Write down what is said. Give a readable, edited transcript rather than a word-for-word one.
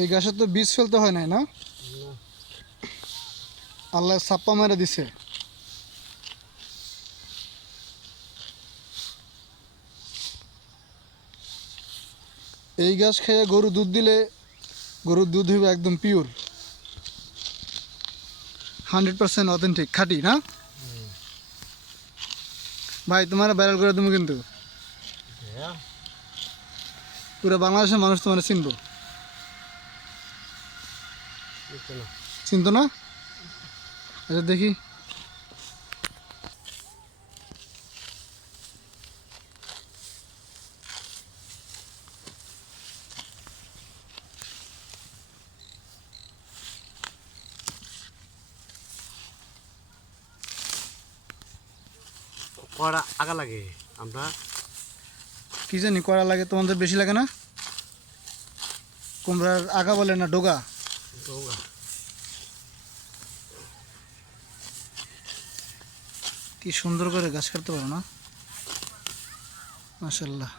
এই গাছের তো বীজ ফেলতে হয় নাই না, আল্লাহ ছাপ্পা মেরে দিছে। এই গাছ খেয়ে গরু দুধ দিলে গরুর দুধ হবে একদম পিওর, 100% অথেন্টিক, খাঁটি না ভাই? তোমার ভাইরাল করে দেবো কিন্তু, পুরো বাংলাদেশের মানুষ তোমার চিনবো। চিনতো না? আচ্ছা দেখি। কড়া আগা লাগে, আমরা কি জানি করা লাগে, তোমাদের বেশি লাগে না? কুমড়ার আগা বলে না ডোগা? কি সুন্দর করে গাছ কাটতে পারো না, মাশাআল্লাহ।